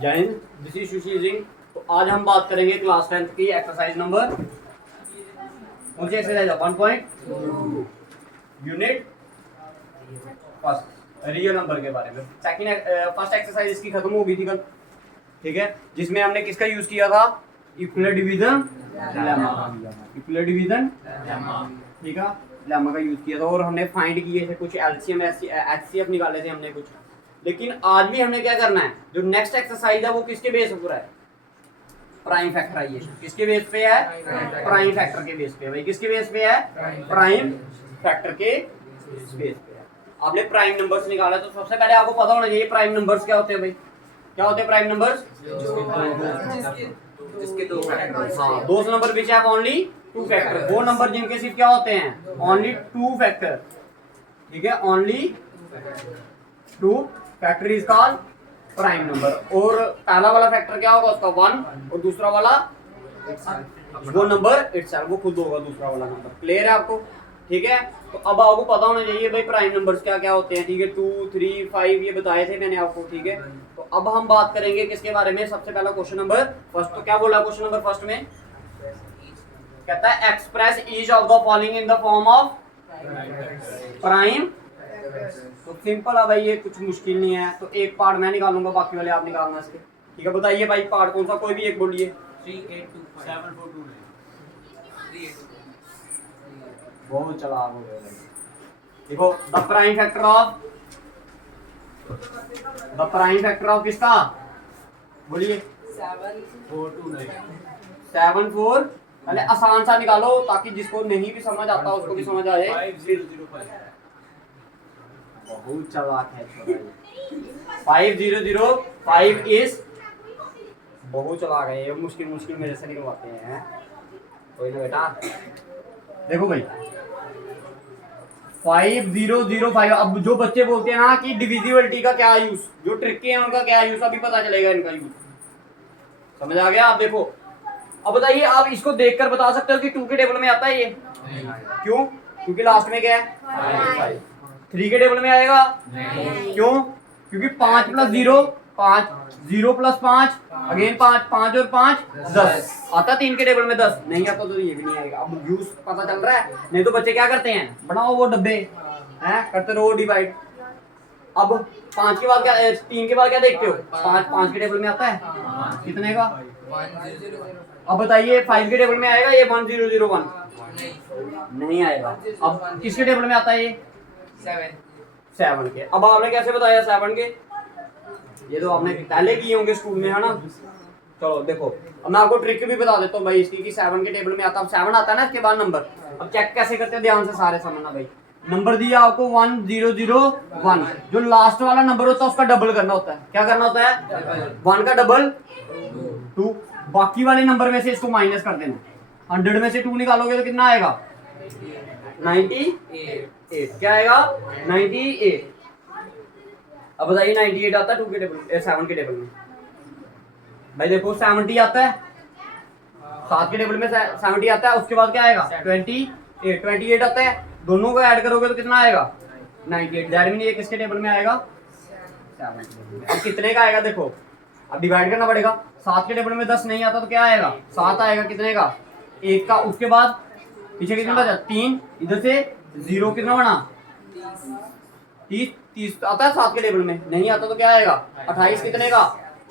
जय Hind, this is Sushil Singh. तो आज हम बात करेंगे क्लास 10th की एक्सरसाइज नंबर कौन सी एक्सरसाइज है 1.2 यूनिट फर्स्ट रियल नंबर के बारे में। सेकंड फर्स्ट एक्सरसाइज इसकी खत्म हो गई थी कल, ठीक है, जिसमें हमने किसका यूज किया था, equal division lemma, equal division ठीक है लेमा का यूज किया था और हमने फाइंड किए थे कुछ एलसीएम एचसीएफ निकाले थे हमने कुछ। लेकिन आज भी हमने क्या करना है, जो नेक्स्ट एक्सरसाइज है वो किसके बेस पर है, प्राइम फैक्टराइजेशन। किसके बेस पे है, प्राइम फैक्टर के बेस पे। भाई किसके बेस पे है, प्राइम फैक्टर के बेस पे है। आपने प्राइम नंबर्स निकाला तो सबसे पहले आपको पता होना चाहिए प्राइम नंबर्स क्या होते हैं। भाई क्या होते हैं प्राइम नंबर्स, जिसके दो फैक्टर। हाँ, दो number which have only two factor, वो नंबर जिनके सिर्फ क्या होते हैं, ओनली टू फैक्टर, ठीक है, only two factor is called prime number. और पहला वाला फैक्टर क्या होगा उसका 1 और दूसरा वाला वो नंबर इटसेल्फ, वो खुद होगा दूसरा वाला नंबर। क्लियर है आपको, ठीक है। तो अब आपको पता होना चाहिए भाई प्राइम नंबर्स क्या क्या होते हैं, ठीक है, 2, 3, 5 ये बताए थे मैंने आपको, ठीक है। तो अब हम बात करेंगे किसके बारे में, सबसे पहला क्वेश्चन नंबर फर्स्ट। तो क्या बोला क्वेश्चन नंबर फर्स्ट में, कहता है express each of the following in the form of prime. तो सिंपल है भाई, ये कुछ मुश्किल नहीं है। तो एक पार्ट मैं निकालूंगा, बाकी वाले आप निकालना इसके, ठीक है। बताइए भाई पार्ट कौन सा, कोई भी एक बोलिए। 3, 8, 2, 5, 7, 4, 2, 9। बहुत चलाक हो गए भाई। देखो द प्राइम फैक्टर ऑफ किसका बोलिए, 7, 4, 2, 9। 7, 4। पहले आसान सा निकालो ताकि जिसको नहीं भी समझ आता उसको भी समझ आ जाए। 5, 0, 0, 5। बहुत चलाक है 5005 इज बहुत चलाक है ये, मुश्किल मुश्किल मेरे से निकलवाते हैं, कोई ना बेटा। देखो भाई 5005। अब जो बच्चे बोलते हैं ना कि डिविजिबिलिटी का क्या यूज, जो ट्रिक है उनका क्या यूज, अभी पता चलेगा इनका यूज। समझ आ गया। आप देखो, अब बताइए आप इसको देखकर बता सकते हो कि 2 के टेबल में आता है ये, क्यों, क्योंकि लास्ट में क्या है 5। 3 के टेबल में आएगा क्यों, क्योंकि 5 + 0 5, 0 + 5 अगेन 5, 5 और 5 10 आता। 3 के टेबल में 10 नहीं आता तो ये भी नहीं आएगा। अब यूज पता चल रहा है, नहीं तो बच्चे क्या करते हैं, बनाओ वो डब्बे हैं, करते रहो डिवाइड। अब 5 के बाद क्या, 3 के बाद क्या देखते हो, 5 के टेबल में आता है कितने का। 1, 0, 0, 0। अब बताइए 5 के टेबल में आएगा ये 1, 0, 0, 1 नहीं आएगा। अब किसके टेबल में आता है ये 7 के। अब आपने कैसे बताया 7 के, ये तो आपने पहले किए होंगे स्कूल में, है ना। चलो देखो, अब मैं आपको ट्रिक भी बता देता हूँ भाई इसकी कि 7 के टेबल में आता है। 7 आता है ना, इसके बाद नंबर। अब चेक कैसे करते हैं, ध्यान से सारे समझना भाई। नंबर दिया आपको 1, 0, 0, 1, जो लास्ट वाला नंबर होता है उसका डबल करना होता है। क्या करना होता है, 1 का डबल 2। बाकी वाले नंबर में से इसको माइनस कर देना। 100 में से 2 निकालोगे तो कितना आएगा 98। क्या आएगा 98। अब बताइए 98 आता है 2 के टेबल 7 के टेबल में। भाई देखो 70 आता है 7 के टेबल में, 70 आता है। उसके बाद क्या आएगा 28 आता है। दोनों को ऐड करोगे तो कितना आएगा 98। दैट मीन ये किसके टेबल में आएगा 7 के टेबल में। अब कितने का आएगा देखो, अब डिवाइड करना पड़ेगा। 7 के टेबल में 10 नहीं आता तो क्या आएगा 7 आएगा, कितने का 1 का। उसके बाद पीछे कितना बचा 3, इधर से 0 कितना बना 30 आता है 7 के टेबल में। नहीं आता तो क्या आएगा 28, कितने का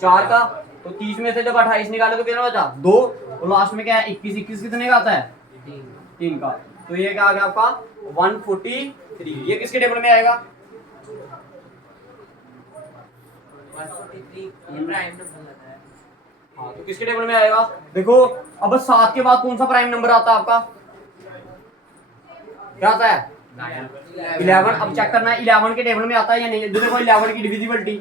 4 का। तो 30 में से जब 28 निकाले तो कितना बचा 2। और लास्ट में क्या है 21, 21 कितने का आता है 3 का। तो ये क्या आ गया आपका 143। ये किसके टेबल में आएगा 143 प्राइम नंबर है। हाँ, तो किसके टेबल में आएगा देखो। अब 7 के बाद कौन सा प्राइम नंबर आता है आपका, क्या आता है 11। अब चेक करना है 11 के टेबल में आता है या नहीं। देखो 11 की डिविजिबिलिटी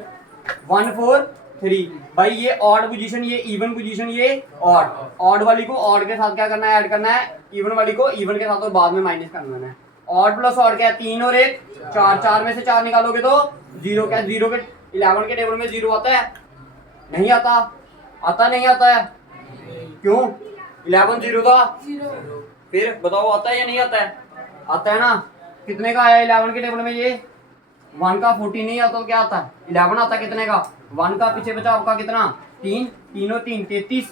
1, 4, 3। भाई ये ऑड पोजीशन, ये इवन पोजीशन, ये ऑड वाली को ऑड के साथ क्या करना है, ऐड करना है। इवन वाली को इवन के साथ और बाद में माइनस करना है। ऑड प्लस ऑड क्या है 3 और 1 4, 4 में से 4 निकालोगे तो 0। क्या 0 के 11 के टेबल में 0 आता है, नहीं आता। आता नहीं आता है, क्यों 11 0 था। फिर बताओ आता है या नहीं आता है, आता है ना। कितने का आया 11 के टेबल में, ये 1 का 14 नहीं आता तो क्या आता है 11 आता है, कितने का 1 का पीछे बचा आपका कितना 3, 3 और 3 33,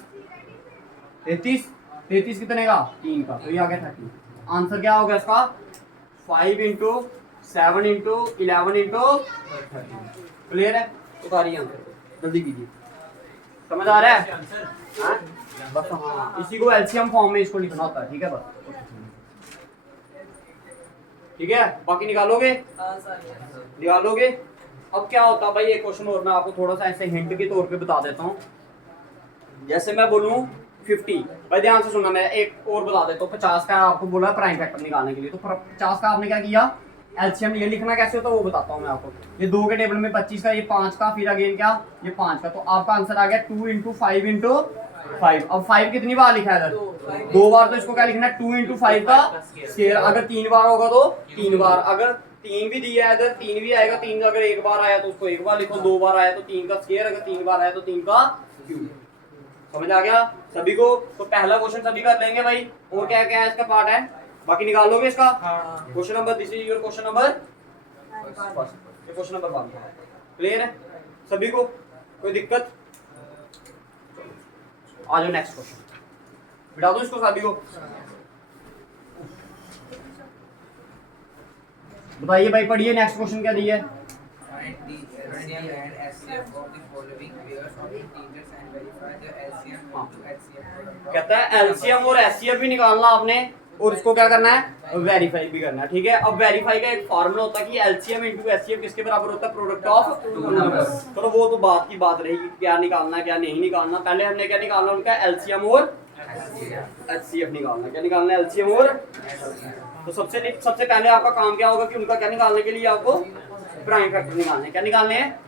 33 33 कितने का 3 का, तो ये आ गया 30। आंसर क्या होगा इसका 5 इंटू 7 इंटू 11 इंटू 30। क्लियर है, उतारिए आंसर जल्दी कीजिए, समझ आ रहा है हाँ? बस हाँ इसी को एलसीएम फॉर्म में इसको लिखना होता है, ठीक है बस, ठीक है बाकी निकालोगे निकालोगे। अब क्या होता है भाई, एक क्वेश्चन और मैं आपको थोड़ा सा ऐसे हिंट के तौर पे बता देता हूँ। जैसे मैं बोलूँ 50, भाई ध्यान से सुनना, मैं एक और बता देता हूँ। 50 का आपको बोला प्राइम फैक्टर निकालने के लिए, तो 50 का आपने क्या किया एलसीएम, ये लिखना कैसे होता है वो बताता हूँ मैं आपको। ये 2 के टेबल में 25 का, ये 5 का, फिर अगेन क्या ये 5 का, तो आपका आंसर आ गया 2 इंटू 5 इंटू 5। अब 5 कितनी बार लिखा है इधर 2 बार, तो इसको क्या लिखना है 2 इंटू 5 का स्क्वायर। अगर 3 बार होगा तो 3 बार, अगर 3 भी दिया है इधर 3 भी आएगा, 3 अगर एक बार आया तो उसको एक बार लिखो, 2 बार आया तो 3 का स्क्वायर, अगर 3 बार आया तो 3 का क्यूब। समझ आ गया सभी को, तो पहला क्वेश्चन सभी कर लेंगे भाई, और क्या क्या है इसका पार्ट है बाकी निकालोगे इसका question number, this is your question number first, ये क्वेश्चन नंबर 1 क्लियर है सभी को, कोई दिक्कत। आ जाओ नेक्स्ट क्वेश्चन, बिठा दो इसको सभी को, बताइए भाई पढ़िए नेक्स्ट क्वेश्चन क्या दिया है। कहता है एलसीएम और एचसीएफ भी निकालना आपने, और इसको क्या करना है वेरीफाई भी करना है, ठीक है। अब वेरीफाई का एक फार्मूला होता है कि एलसीएम इंटू एचसीएफ किसके बराबर होता है, प्रोडक्ट ऑफ टू नंबर्स। चलो वो तो बात की बात रहेगी क्या निकालना है क्या नहीं निकालना, पहले हमने क्या निकालना उनका एलसीएम और एचसीएफ निकालना, क्या निकालना है एलसीएम और। तो सबसे पहले आपका काम क्या होगा कि उनका क्या निकालने के लिए आपको प्राइम फैक्टर निकालने, क्या निकालने हैं।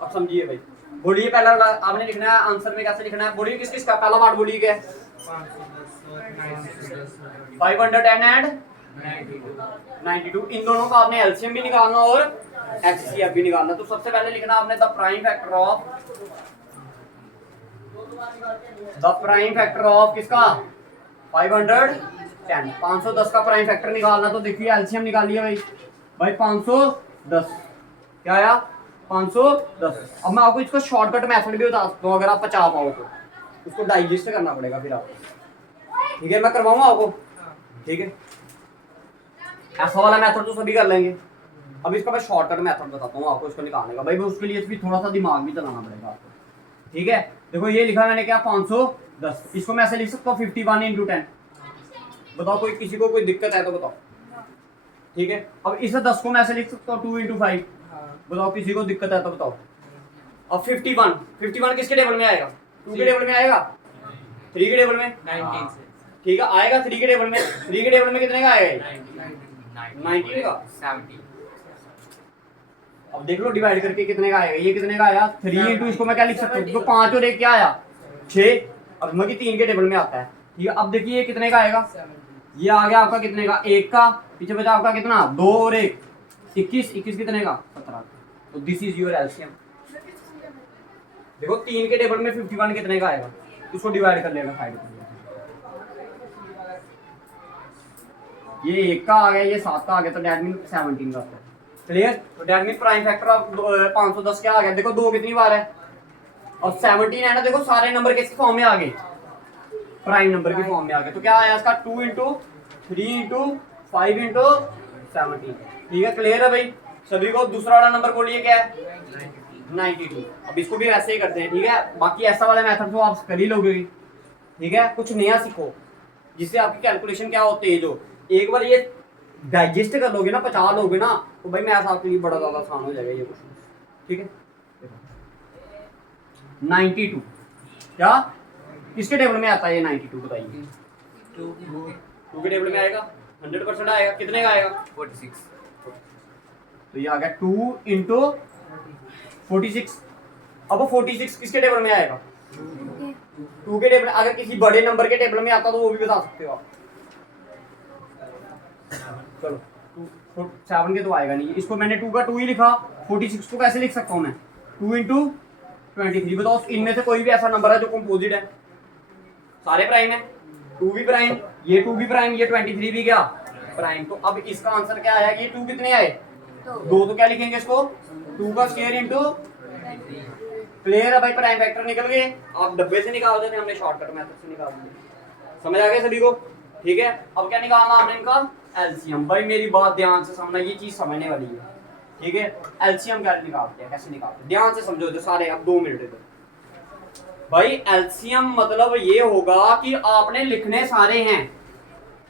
अब समझिए भाई, बोलिए पहला आपने लिखना है आंसर में कैसे लिखना है, बोलिए किस किस का पहला पार्ट बोलिए क्या 510 एंड 92, इन दोनों का आपने एलसीएम भी निकालना और एचसीएफ भी निकालना। तो सबसे पहले लिखना आपने द प्राइम फैक्टर ऑफ किसका 510, 510 का प्राइम फैक्टर निकालना। तो देखिए एलसीएम निकालिए भाई 510 क्या आया 510। अब मैं आपको इसका शॉर्टकट मेथड भी बता सकता हूँ, अगर आप बचा पाओ तो उसको डाइजेस्ट करना पड़ेगा फिर आपको, ठीक है मैं करवाऊंगा आपको, ठीक है ऐसा वाला मेथड तो सभी कर लेंगे। अब इसका मैं शॉर्टकट मेथड बताता हूँ आपको इसको निकालने का, भाई उसके लिए भी थोड़ा सा दिमाग भी चलाना पड़ेगा आपको, ठीक है। देखो ये लिखा मैंने क्या 510, इसको मैं ऐसे लिख सकता हूँ 51 इंटू 10। बताओ कोई किसी को कोई दिक्कत है तो बताओ, ठीक है। अब इस 10 को मैं ऐसे लिख सकता हूँ 2 इंटू 5, बताओ किसी को दिक्कत है तो बताओ। अब 51 किसके टेबल में आएगा 2 के टेबल में आएगा, 3 के टेबल में 19 से, ठीक है आएगा 3 के टेबल में, 3 के टेबल में कितने का आएगा 19 का 70। अब देख लो डिवाइड करके कितने का आएगा, ये कितने का आया 3 इंटू इसको मैं क्या लिख सकता हूँ, तो 5 और 1 क्या आया 6, अब मतलब 3 के टेबल में आता है, ठीक है। अब देखिए ये कितने का आएगा, ये आ गया आपका कितने का 1 का, पीछे बचा आपका कितना 2 और 1 21 कितने का 17। तो दिस इज योर एलसीएम। देखो 3 के टेबल में 51 कितने का आएगा, इसको डिवाइड कर लेना साइड पर, ये 1 का आ गया ये 7 का आ गया, तो दैट मीन 17 का आता है, क्लियर। तो that mean prime factor of 510 क्या आ गया, देखो 2 कितनी बार है और 17 है ना, देखो सारे नंबर किस फॉर्म में आ गए प्राइम नंबर की फॉर्म में आ गए। तो क्या आया इसका 2 इंटू 3 इंटू 5 इंटू 17, ठीक है क्लियर है भाई सभी को। दूसरा वाला नंबर बोलिए क्या है 92। अब इसको भी वैसे ही करते हैं, ठीक है। बाकी ऐसा वाला मेथड तो आप कर ही लोगे, ठीक है। कुछ नया सीखो जिससे आपकी कैलकुलेशन क्या होती है, जो एक बार ये डाइजेस्ट कर लोगे ना, पचा लोगे ना, तो भाई मैथ्स आपके लिए बड़ा ज्यादा आसान हो जाएगा ये क्वेश्चन, ठीक है। 92 क्या किसके टेबल में आता है ये 92 बताइए, 2 के टेबल में आएगा 100% आएगा, कितने का आएगा 46। तो ये आ गया 2 इंटू 46। अब 46 किसके टेबल में आएगा 2 के टेबल, अगर किसी बड़े नंबर के टेबल में आता तो वो भी बता सकते हो आप। चलो 7 के तो आएगा नहीं, इसको मैंने 2 का 2 ही लिखा, 46 को कैसे लिख सकता हूँ मैं 2 इंटू 23। बताओ इनमें से कोई भी ऐसा नंबर है जो कंपोजिट है, सारे प्राइम है, 2 भी प्राइम, ये 2 भी प्राइम, ये 23 भी क्या प्राइम। तो अब इसका आंसर क्या आया, ये 2 कितने आए 2, तो क्या लिखेंगे इसको 2 का स्क्वायर इंटू क्लियर है भाई, प्राइम फैक्टर निकल गए। आप डब्बे से निकाल देते, हमने शॉर्टकट मेथड से निकाल दिया। समझ आ गया सभी को? ठीक है, अब क्या निकालना आपने इनका एलसीएम। भाई मेरी बात ध्यान से समझना, ये चीज समझने वाली है। ठीक है, एलसीएम क्या निकालते हैं, कैसे निकालते हैं, ध्यान से समझो जो सारे। अब 2 मिनट इधर। भाई एलसीएम मतलब ये होगा कि आपने लिखने सारे हैं,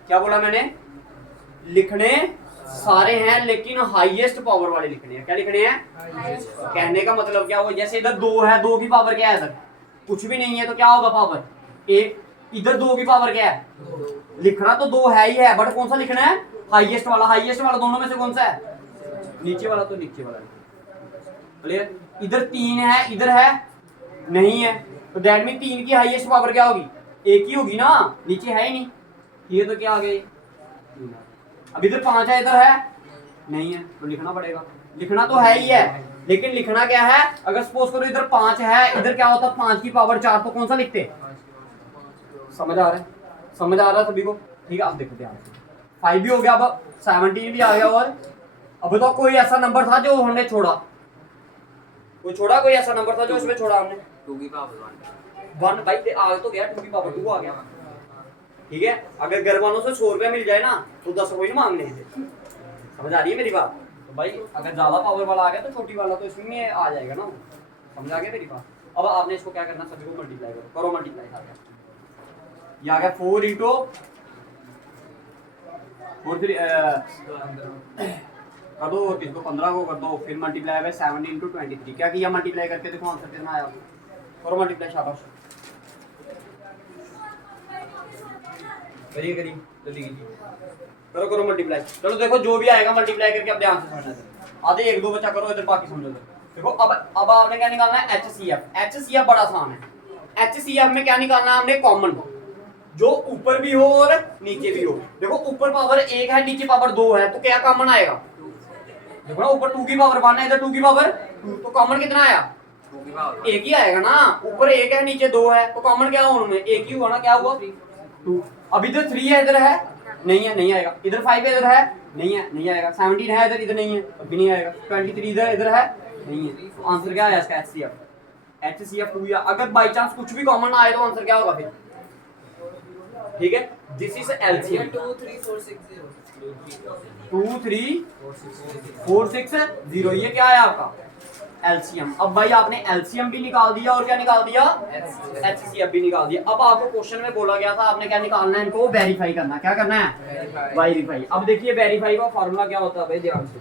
क्या बोला मैंने, लिखने सारे हैं लेकिन हाईएस्ट पावर वाले लिखने हैं। क्या लिखने हैं? कहने का मतलब क्या हुआ, जैसे इधर 2 है, 2 की पावर क्या है, इधर कुछ भी नहीं है तो क्या होगा पावर 1। इधर 2 की पावर क्या है, लिखना तो 2 है ही है, बट कौन सा लिखना है, हाईएस्ट वाला। हाईएस्ट वाला दोनों में से कौन सा है, नीचे वाला, तो नीचे वाला। क्लियर? इधर 3 है, इधर है नहीं है, तो दैट मीन 3 की हाईएस्ट पावर क्या होगी, 1 ही होगी ना, नीचे है ही नहीं। ये तो क्या आ गई, अब इधर 5 है, इधर है नहीं है, तो लिखना पड़ेगा। लिखना तो है ही है, लेकिन लिखना क्या है, अगर सपोज करो इधर 5 है, इधर क्या होता, 5 की पावर 4, तो कौन सा लिखते। समझ आ रहा है, समझ आ रहा है सभी को? ठीक है, अब देखो ध्यान से, 5 भी हो गया, अब 17 भी आ गया। और अब तो कोई ऐसा नंबर था जो हमने छोड़ा, कोई छोड़ा, कोई ऐसा नंबर था जो इसमें छोड़ा हमने, 2 की पावर 1 भाई आ तो गया, 2 की पावर 2 आ गया। ठीक है, अगर घर वालों से 100 रुपया मिल जाए ना तो 10 कोई नहीं मांगने थे। समझ आ रही है मेरी बात? तो भाई अगर ज्यादा पावर वाला आ गया तो छोटी वाला तो इसमें आ जाएगा ना। समझ आ गया मेरी बात? अब आपने इसको क्या करना, सभी को मल्टीप्लाई करो, करो मल्टीप्लाई। ये आ गया 4 इंटू 4 3 कर दो, इसको 15 को कर दो, फिर मल्टीप्लाई है 7 इंटू 23। क्या किया, मल्टीप्लाई करके देखो आंसर कितना आया। करो मल्टीप्लाई, शाबाश, करिए करिए, जल्दी कीजिए, करो करो मल्टीप्लाई। चलो देखो जो भी आएगा मल्टीप्लाई करके अब ध्यान से समझना। आधे 1 2 बच्चा करो, इधर बाकी समझो। देखो अब आपने क्या निकालना है, एचसीएफ। एचसीएफ बड़ा आसान है। एचसीएफ में क्या निकालना है हमने, कॉमन, जो ऊपर भी हो और नीचे भी हो। देखो ऊपर पावर 1 है, नीचे पावर 2 है, तो क्या कॉमन आएगा, देखो ना, ऊपर 2 की पावर 1 है, इधर 2 की पावर 2, तो कॉमन कितना आया, 2 की पावर 1 ही आएगा ना। ऊपर 1 है, नीचे 2 है, तो कॉमन क्या हुआ उनमें, 1 ही हुआ ना। क्या हुआ, 2। अब इधर 3 है, इधर है नहीं है, नहीं आएगा। इधर 5 है, इधर है नहीं है, नहीं आएगा। 17 है, इधर नहीं है, अब भी नहीं आएगा। 23 इधर, इधर है नहीं है, तो आंसर क्या आया इसका, एचसीएफ। एचसीएफ 2। या अगर बाई चांस कुछ भी कॉमन आए तो आंसर क्या होगा फिर। ठीक है, दिस इज एलसीएम। 2 3 4 6 0 2 3 4 6 0, ये क्या है आपका एलसीएम। अब भाई आपने एलसीएम भी निकाल दिया और क्या निकाल दिया, एचसीएफ भी निकाल दिया। अब आपको क्वेश्चन में बोला गया था आपने क्या निकालना है, इनको वेरीफाई करना। क्या करना है, वेरीफाई। अब देखिए वेरीफाई का फॉर्मूला क्या होता है भाई, ध्यान से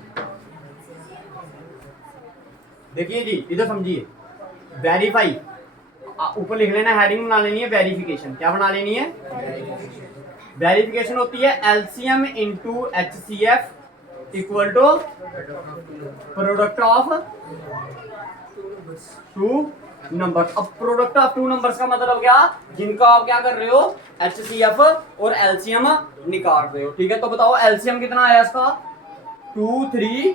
देखिए जी, इधर समझिए। वेरीफाई ऊपर लिख लेना, हेडिंग बना लेनी है वेरिफिकेशन। क्या बना लेनी है, वेरिफिकेशन होती है LCM into HCF equal to product of 2 numbers. अब प्रोडक्ट ऑफ 2 नंबर्स का मतलब क्या, जिनका आप क्या कर रहे हो, एचसीएफ और एलसीएम निकाल रहे हो। ठीक है, तो बताओ एलसीएम कितना आया इसका, 2 3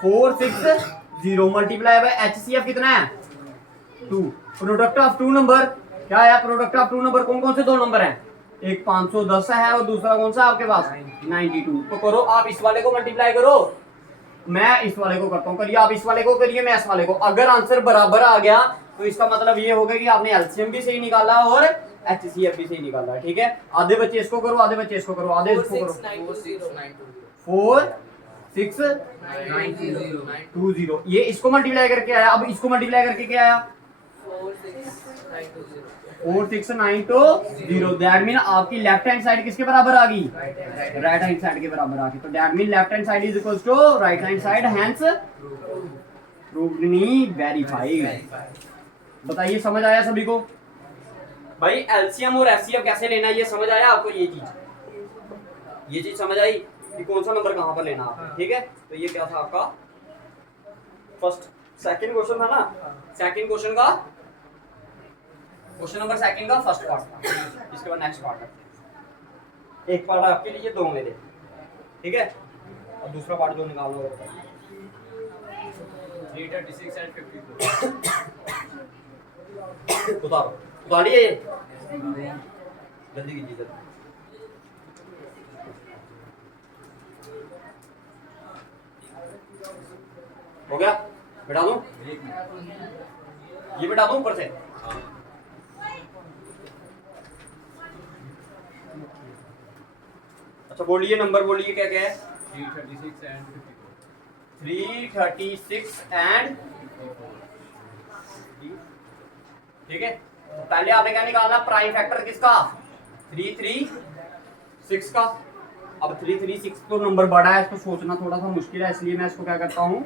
4 6 0 मल्टीप्लाई बाय एचसीएफ कितना है 2। प्रोडक्ट ऑफ 2 नंबर क्या आया, प्रोडक्ट ऑफ 2 नंबर कौन कौन से 2 नंबर हैं, एक 510 है और दूसरा कौन सा आपके पास 92। तो करो आप इस वाले को मल्टीप्लाई करो, मैं इस वाले को करता हूँ, करिए आप इस वाले को करिए, मैं इस वाले को। अगर आंसर बराबर आ गया तो इसका मतलब ये होगा कि आपने एलसीएम भी सही निकाला और एचसीएफ भी सही निकाला है। ठीक है, आधे बच्चे इसको करो, आधे बच्चे इसको करो, आधे इसको करो। 4 6 2 0 ये इसको मल्टीप्लाई करके आया। अब इसको मल्टीप्लाई करके क्या आया, 4 6 9 2 0। दैट मीन आपकी लेफ्ट हैंड साइड किसके बराबर आ गई, राइट हैंड साइड के बराबर आ गई। तो that mean left hand side is equals to right hand side, hence proved नहीं वेरीफाइड। बताइए समझ आया सभी को? भाई एलसीएम और एचसीएफ कैसे लेना है ये समझ आया आपको, ये चीज समझ आई कि कौन सा नंबर कहां पर लेना आपने। ठीक है, तो ये क्या था आपका फर्स्ट सेकंड क्वेश्चन था ना, सेकंड क्वेश्चन का क्वेश्चन नंबर सेकंड का फर्स्ट पार्ट था। इसके बाद नेक्स्ट पार्ट है, एक पार्ट आपके लिए, 2 मेरे। ठीक है, और दूसरा पार्ट जो निकालना होगा 336 and 54 उतारिए जल्दी कीजिए जल्दी। हो गया, बैठा दूं? ये भी डालो ऊपर से। अच्छा बोलिए, नंबर बोलिए क्या क्या है। 336 and 54. 336 एंड, ठीक है। तो पहले आपने क्या निकालना, प्राइम फैक्टर किसका, 336 का। अब 336 तो नंबर बड़ा है, इसको सोचना थोड़ा सा मुश्किल है, इसलिए मैं इसको क्या करता हूँ,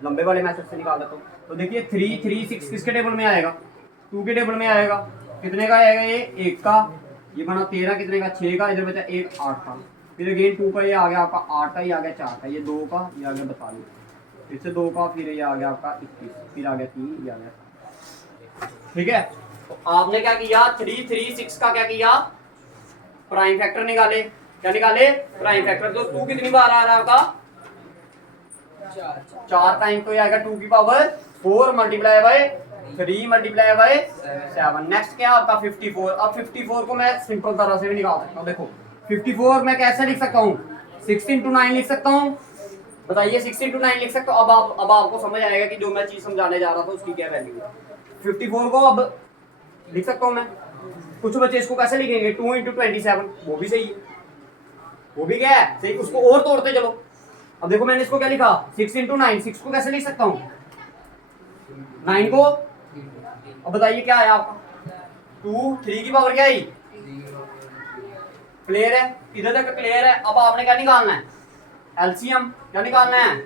लंबे वाले मेथड से निकाल देता हूँ। तो देखिए 336 किसके टेबल में आएगा, 2 के टेबल में आएगा। कितने का आएगा ये, 1 का, ये बना 13, कितने का 6 का, इधर बचा 1 8 का, फिर अगेन 2 का, ये आ गया आपका 8 का, ये आ गया 4 का, ये 2 का, ये आ गया 42, फिर से 2 का, फिर ये आ गया आपका 21, फिर आ गया 3, ये आ गया 7। ठीक है। तो आपने क्या किया, 336 का क्या किया, प्राइम फैक्टर निकाले। क्या निकाले, प्राइम फैक्टर। तो 2 कितनी बार आ रहा है आपका, 4 टाइम, तो ये आएगा 2 की power 4 multiply by 3 multiply by 7। Next क्या आपका 54। अब 54 को मैं सिंपल तरह से भी निकाल सकता हूँ। देखो 54 मैं कैसे लिख सकता हूँ, 6 into 9 लिख सकता हूँ। बताइए 6 into 9 लिख सकता हूँ। अब आपको समझ आएगा कि जो मैं चीज समझाने जा रहा था उसकी क्या वैल्यू है। 54 को अब लिख सकता हूँ मैं। कुछ बच्चे इसको कैसे लिखेंगे, 2 into 27, वो भी सही है, वो भी क्या है सही, उसको और तोड़ते चलो। अब देखो मैंने इसको क्या लिखा, 6 into 9, 6 को कैसे लिख सकता हूँ, 9 को। अब बताइए क्या आया आपका, 2, 3 की पावर क्या आई, क्लियर है, इधर तक क्लियर है। अब आपने क्या निकालना है, एलसीएम। क्या निकालना है,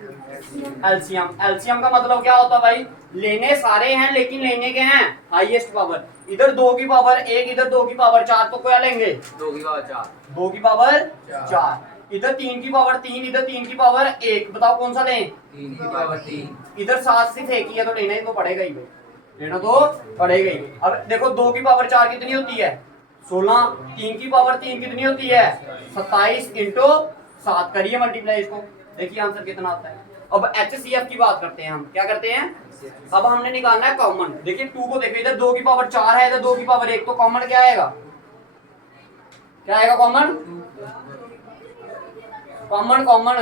एलसीएम। एलसीएम का मतलब क्या होता है भाई, लेने सारे हैं लेकिन लेने के हैं हाईएस्ट पावर। इधर 2 की पावर 1, इधर 2 की पावर 4, तो क्या लेंगे, 2 की पावर 4। 2 की पावर 4, इधर 3 की पावर 3, इधर 3 की पावर 1, बताओ कौन सा लें, 3 की पावर 3। इधर 7 सिर्फ एक ही है, तो लेना ही तो पड़ेगा ही भाई, लेना तो पड़ेगा ही। अब देखो 2 की पावर 4 कितनी होती है, 16, 3 की पावर 3 कितनी होती है, 27 इंटू 7, करिए मल्टीप्लाई इसको, देखिए आंसर कितना आता है। अब HCF की बात करते हैं हम, क्या करते हैं, अब हमने निकालना है कॉमन। देखिए 2 को देखो, इधर 2 की पावर 4 है, इधर 2 की पावर 1, तो कॉमन क्या आएगा, क्या आएगा कॉमन, कॉमन कॉमन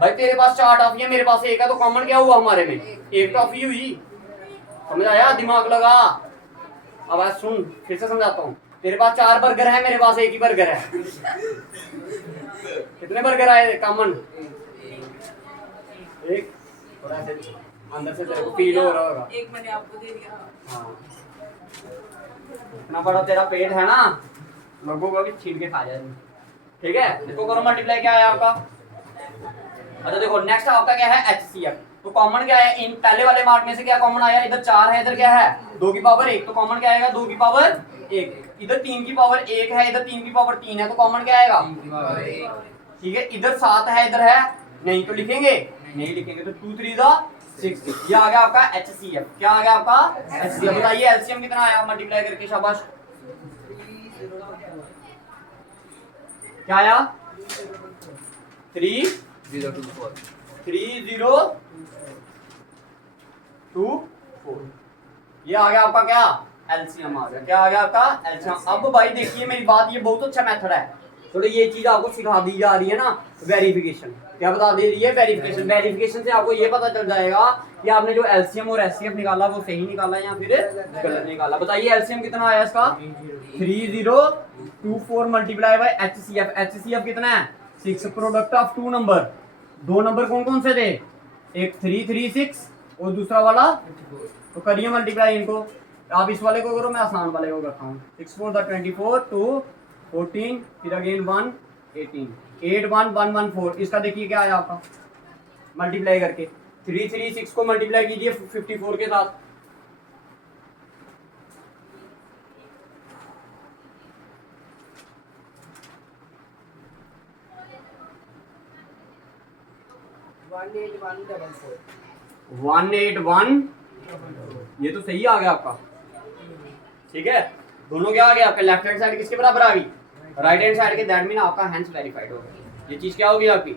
भाई तेरे पास 4 टॉफी है, मेरे पास 1 है, तो कॉमन क्या हुआ हमारे में, 1 टॉफी हुई। समझ आया, दिमाग लगा। अब आज सुन, फिर से समझाता हूँ। तेरे पास 4 बर्गर है, मेरे पास 1 ही बर्गर है। कितने बर्गर आए कॉमन, 1। थोड़ा ऐसे अंदर से तेरे को फील हो रहा होगा, 1 मैंने आपको दे दिया। हाँ इतना बड़ा तेरा पेट है ना, लोगों को भी छीन के खा जाए। ठीक है, इसको करो मल्टीप्लाई, क्या आया आपका। अच्छा देखो नेक्स्ट आपका क्या है, HCF। तो कॉमन क्या है, इन पहले वाले पार्ट में से क्या कॉमन आया, इधर 4 है, इधर क्या है 2 की पावर 1, तो कॉमन क्या आएगा, 2 की पावर 1। इधर 3 की पावर 1 है, इधर 3 की पावर 3 है, तो कॉमन क्या आएगा, 3 की पावर 1। ठीक है। इधर 7 है, इधर है नहीं, तो लिखेंगे नहीं लिखेंगे, तो 2 3 6। ये आ गया आपका HCF। क्या आ गया आपका HCF। बताइए एलसीएम कितना आया, मल्टीप्लाई करके, शाबाश। क्या आया, 3024। 3024। ये आ गया आपका क्या, एलसीएम आ गया। क्या आ गया आपका एलसीएम। अब भाई देखिए मेरी बात, ये बहुत अच्छा मेथड है। थोड़ी ये चीज आपको सिखा दी जा रही है ना, वेरिफिकेशन। क्या बता दे रही है, वेरिफिकेशन। वेरिफिकेशन से आपको ये पता चल जाएगा कि आपने जो एलसीएम और एचसीएफ निकाला वो सही निकाला या फिर गलत निकाला। बताइए एलसीएम कितना आया इसका, 3024 मल्टीप्लाई बाय HCF। HCF कितना है, 6, प्रोडक्ट ऑफ 2 नंबर। 2 नंबर कौन कौन से थे, एक 336 और दूसरा वाला 54। तो करिए मल्टीप्लाई इनको। आप इस वाले को करो, मैं आसान वाले को करता हूँ। 6 4 24 2 14, फिर अगेन 1 18, 8 1 1 1 4। इसका देखिए क्या आया आपका, मल्टीप्लाई करके 336 को मल्टीप्लाई कीजिए 54 के साथ। वन 181, ये तो सही आ गया आपका। ठीक है, दोनों क्या आ गया आपका, लेफ्ट हैंड साइड किसके बराबर आ गई, राइट हैंड साइड के, दैट मीन आपका हैंस वेरीफाइड हो गया। ये चीज क्या होगी आपकी,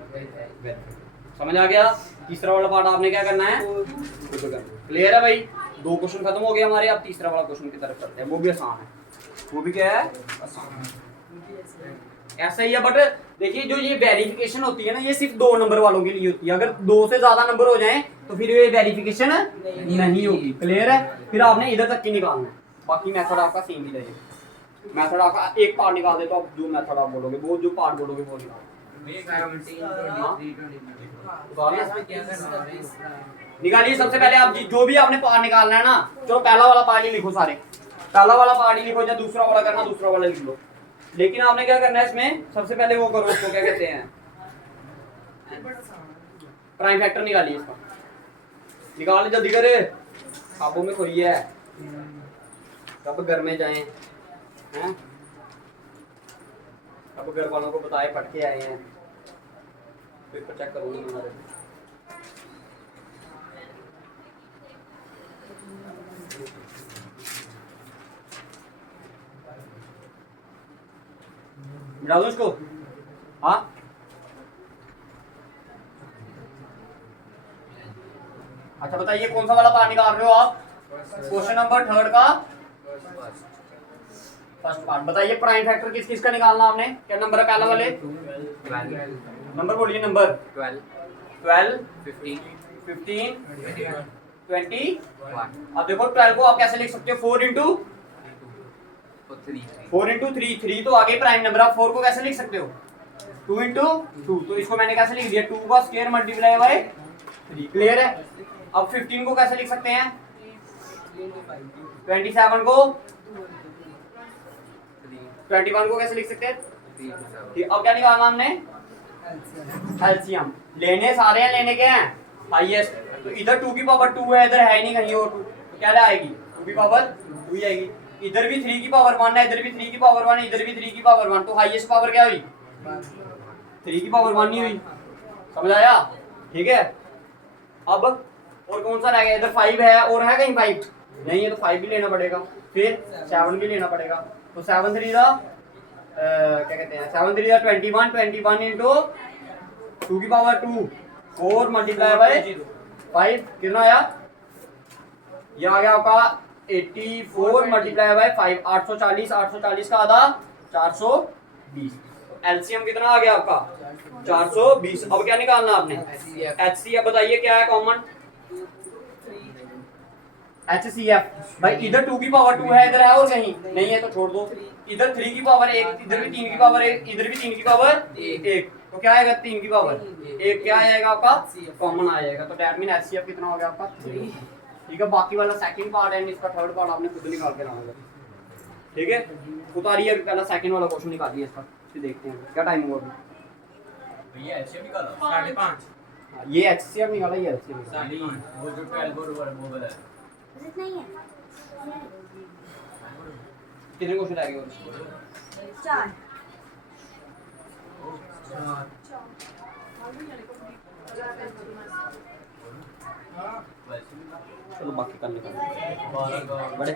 समझ आ गया। तीसरा वाला पार्ट आपने क्या करना है, क्लियर है भाई। 2 क्वेश्चन खत्म हो गए हमारे। अब तीसरा वाला क्वेश्चन की तरफ चलते हैं, वो भी आसान है। वो भी क्या है, आसान है। ऐसा ही है, बट देखिए जो ये वेरिफिकेशन होती है ना, ये सिर्फ 2 नंबर वालों के लिए होती है। अगर 2 से ज्यादा नंबर हो जाएं तो फिर ये वेरिफिकेशन नहीं होगी। क्लियर है? फिर आपने इधर तक की निकालना है, बाकी मेथड आपका सेम ही रहेगा। मेथड आपका एक पार्ट निकाल दे तो आप जो मेथड आप बोलोगे, वो जो पार्ट बोलोगे वो निकाल। निकालिए सबसे पहले आप जो भी आपने पार्ट निकालना है ना, चलो पहला वाला पार्ट ही लिखो सारे, पहला वाला पार्ट ही लिखो, या दूसरा वाला करना दूसरा वाला लिख लो। लेकिन आपने क्या करना है इसमें, सबसे पहले वो करो, उसको क्या कहते हैं, प्राइम फैक्टर निकालिए इसका। निकाल जल्दी करे, काबू में खोई है, कब घर में जाएं हैं, अब घर वालों को बताए पढ़ के आए हैं, पेपर चेक करूंगी हमारे। मिटा दो इसको। हाँ अच्छा बताइए कौन सा वाला पार्ट निकाल रहे हो आप? क्वेश्चन नंबर 3 का फर्स्ट पार्ट। बताइए प्राइम फैक्टर किस किस का निकालना आपने? क्या नंबर है पहला वाले? नंबर बोलिए। नंबर 12 15 20। अब देखो 12 को आप कैसे लिख सकते हो? 4 इंटू 3। 3 तो आगे प्राइम नंबर, आप 4 को कैसे लिख सकते हो? 2 इंटू 2। तो इसको मैंने कैसे लिख दिया? 2 का स्क्वायर मल्टीप्लाई बाय 3। क्लियर है? अब 15 को कैसे लिख सकते हैं? 27 को, 21 को कैसे लिख सकते हैं? अब क्या निकालना हमने? एलसीएम। लेने सारे हैं, लेने के हैं हाईएस्ट। तो इधर 2 की पावर 2 है, इधर है नहीं कहीं और 2, तो क्या आएगी? 2 की पावर 2 ही आएगी। इधर भी 3 की पावर 1 है, इधर भी 3 की पावर 1 है, इधर भी 3 की पावर 1, तो हाईएस्ट पावर क्या हुई? 3 की पावर 1 ही हुई। समझ आया? ठीक है। अब और कौन सा रह गया? इधर 5 है, और है कहीं 5? नहीं है, तो 5 भी लेना पड़ेगा, फिर 7 भी लेना पड़ेगा। तो 7 3 क्या कहते हैं, 7 3 21 इंटू 2 की पावर 2 4 मल्टीप्लाई बाय 5 कितना आया? ये आ गया आपका 84 मल्टीप्लाई बाय 5 840। 840 का आधा 420। एलसीएम कितना आ गया आपका? 420। अब क्या निकालना आपने? एचसीएफ। बताइए क्या है कॉमन? HCF। भाई इधर 2 की पावर 2 है, इधर है और कहीं नहीं है तो छोड़ दो। इधर 3 की पावर 1, इधर भी 3 की पावर 1, इधर भी 3 की पावर 1, तो क्या आएगा? 3 की पावर 1 क्या आएगा आपका? कॉमन आ जाएगा। तो दैट मीन HCF कितना हो गया आपका? 3। ठीक है। बाकी वाला सेकंड पार्ट है, इसका थर्ड पार्ट आपने खुद निकाल के लाना है। ठीक है। उतारिए अभी पहला सेकंड वाला क्वेश्चन निकालिए इसका, फिर देखते हैं क्या टाइम हुआ अभी। भैया HCF निकाला 5.5। ये HCF निकाला, ये HCF निकाला। वो जो 12 बराबर वो वाला है। नहीं है। कितने क्वेश्चन रह गए? 4। चलो बाकी कर लेते हैं। 12 का बड़े